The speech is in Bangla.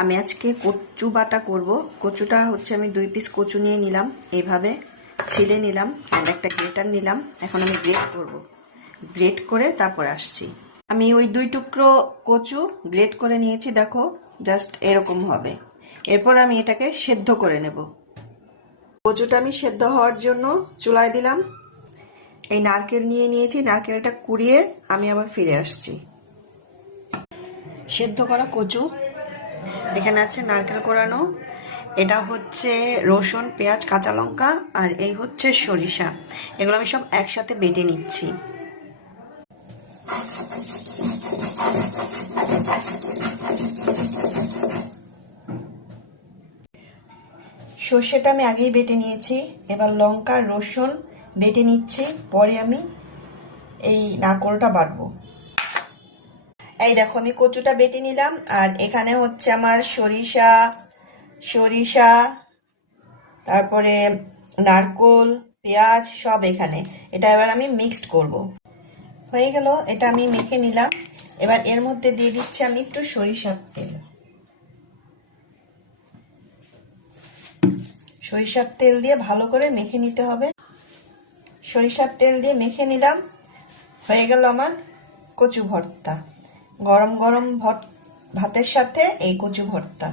আমি আজকে কচু বাটা করব। কচুটা হচ্ছে আমি 2 পিস কচু নিয়ে নিলাম, এইভাবে ছিলে নিলাম, আর একটা গ্রেটার নিলাম। এখন আমি গ্রেট করব। গ্রেট করে তারপর আসছি। আমি ওই 2 টুকরো কচু গ্রেট করে নিয়েছি, দেখো জাস্ট এরকম হবে। এরপর আমি এটাকে সেদ্ধ করে নেব। কচুটা আমি সেদ্ধ হওয়ার জন্য চুলায় দিলাম। এই নারকেল নিয়ে নিয়েছি, নারকেলটা কুড়িয়ে আমি আবার ফিরে আসছি। সেদ্ধ করা কচু এখানে আছে, নারকেল কোরানো, এটা হচ্ছে রসুন, পেঁয়াজ, কাঁচা লঙ্কা, আর এই হচ্ছে সরিষা। এগুলো আমি সব একসাথে বেটে নিচ্ছি। সর্ষেটা আমি আগেই বেটে নিয়েছি, এবার লঙ্কা রসুন বেটে নিচ্ছি, পরে আমি এই নারকেলটা বাটবো। এই দেখো আমি কচুটা বেটে নিলাম, আর এখানে হচ্ছে আমার সরিষা তারপরে নারকেল, পেঁয়াজ সব এখানে। এটা এবার আমি মিক্সড করব। হয়ে গেল, এটা আমি মেখে নিলাম। এবার এর মধ্যে দিয়ে দিচ্ছি আমি একটু সরিষার তেল। সরিষার তেল দিয়ে ভালো করে মেখে নিতে হবে। সরিষার তেল দিয়ে মেখে নিলাম। হয়ে গেল আমার কচু ভর্তা। গরম গরম ভাতের সাথে এই কচু ভর্তা।